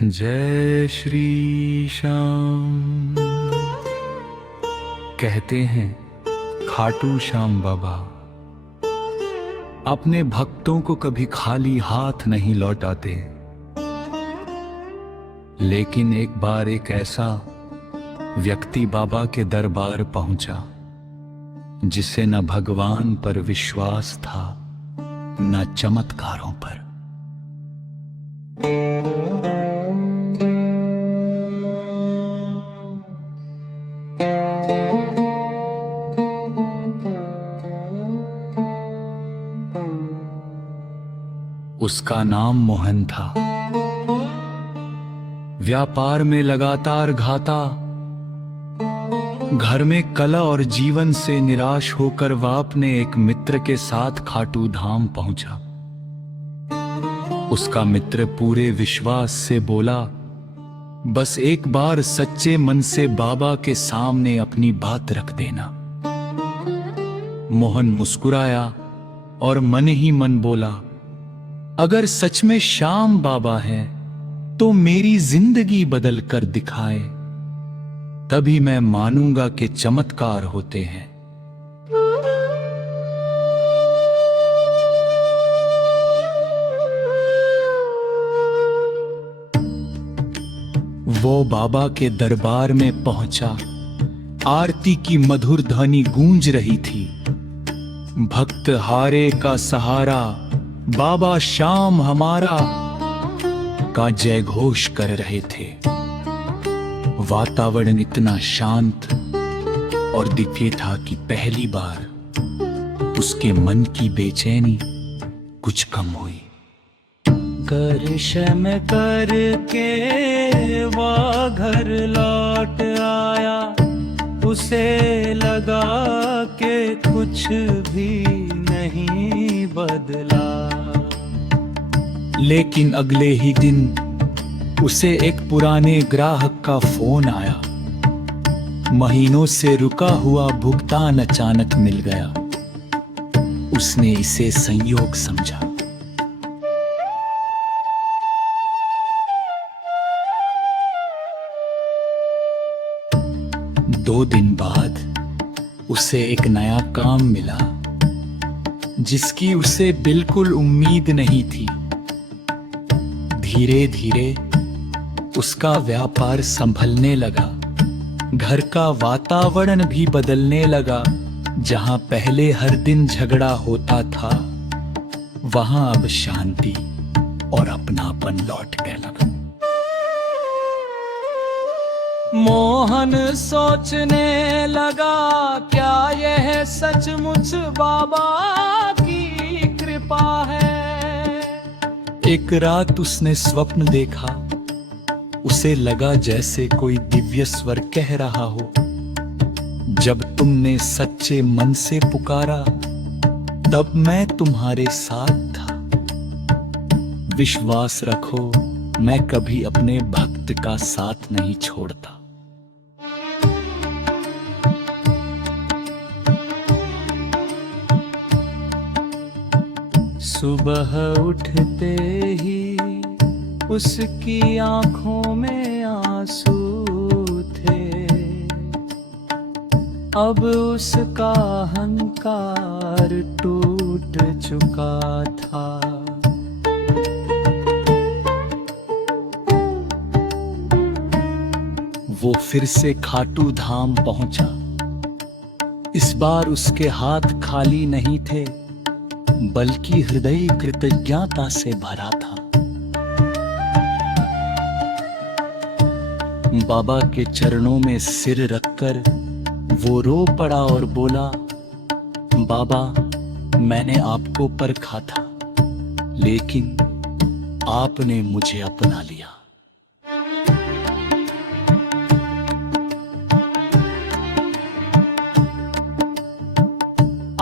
जय श्री श्याम। कहते हैं खाटू श्याम बाबा अपने भक्तों को कभी खाली हाथ नहीं लौटाते। लेकिन एक बार एक ऐसा व्यक्ति बाबा के दरबार पहुंचा जिसे न भगवान पर विश्वास था न चमत्कारों पर। उसका नाम मोहन था। व्यापार में लगातार घाटा, घर में कलह और जीवन से निराश होकर वह अपने एक मित्र के साथ खाटू धाम पहुंचा। उसका मित्र पूरे विश्वास से बोला, बस एक बार सच्चे मन से बाबा के सामने अपनी बात रख देना। मोहन मुस्कुराया और मन ही मन बोला, अगर सच में श्याम बाबा है तो मेरी जिंदगी बदल कर दिखाए, तभी मैं मानूंगा कि चमत्कार होते हैं। वो बाबा के दरबार में पहुंचा। आरती की मधुर ध्वनि गूंज रही थी। भक्त हारे का सहारा, बाबा श्याम हमारा का जय घोष कर रहे थे। वातावरण इतना शांत और दिव्य था कि पहली बार उसके मन की बेचैनी कुछ कम हुई। करशम करके वह घर लौट आया, उसे लगा कि कुछ भी नहीं बदला। लेकिन अगले ही दिन उसे एक पुराने ग्राहक का फोन आया। महीनों से रुका हुआ भुगतान अचानक मिल गया। उसने इसे संयोग समझा। दो दिन बाद उसे एक नया काम मिला जिसकी उसे बिल्कुल उम्मीद नहीं थी। धीरे धीरे उसका व्यापार संभलने लगा। घर का वातावरण भी बदलने लगा। जहां पहले हर दिन झगड़ा होता था, वहां अब शांति और अपनापन लौटने लगा। मोहन सोचने लगा, क्या यह सचमुच बाबा की कृपा है। एक रात उसने स्वप्न देखा। उसे लगा जैसे कोई दिव्य स्वर कह रहा हो, जब तुमने सच्चे मन से पुकारा तब मैं तुम्हारे साथ था। विश्वास रखो, मैं कभी अपने भक्त का साथ नहीं छोड़ता। सुबह उठते ही उसकी आंखों में आंसू थे। अब उसका अहंकार टूट चुका था। वो फिर से खाटू धाम पहुंचा। इस बार उसके हाथ खाली नहीं थे, बल्कि हृदय कृतज्ञता से भरा था। बाबा के चरणों में सिर रखकर वो रो पड़ा और बोला, बाबा, मैंने आपको परखा था, लेकिन आपने मुझे अपना लिया।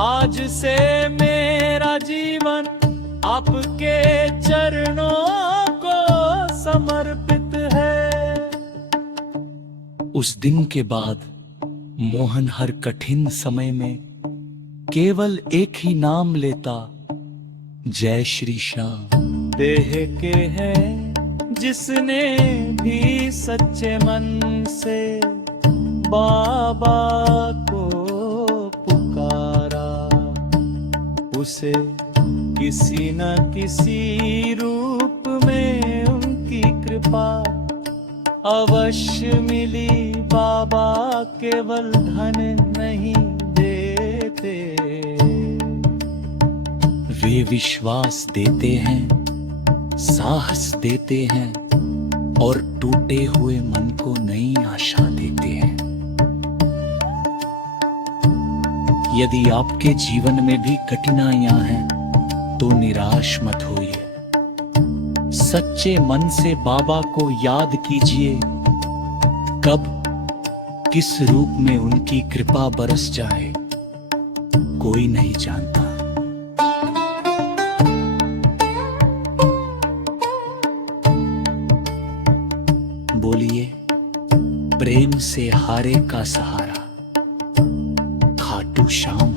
आज से मेरा जीवन आपके चरणों को समर्पित है। उस दिन के बाद मोहन हर कठिन समय में केवल एक ही नाम लेता, जय श्री श्याम। देह के हैं जिसने भी सच्चे मन से बाबा को पुकारा, उसे किसी न किसी रूप में उनकी कृपा अवश्य मिली। बाबा केवल धन नहीं देते, वे विश्वास देते हैं, साहस देते हैं और टूटे हुए मन को नई आशा देते हैं। यदि आपके जीवन में भी कठिनाइयां हैं तो निराश मत होइए। सच्चे मन से बाबा को याद कीजिए। कब किस रूप में उनकी कृपा बरस जाए कोई नहीं जानता। बोलिए, प्रेम से हारे का सहारा, खाटू श्याम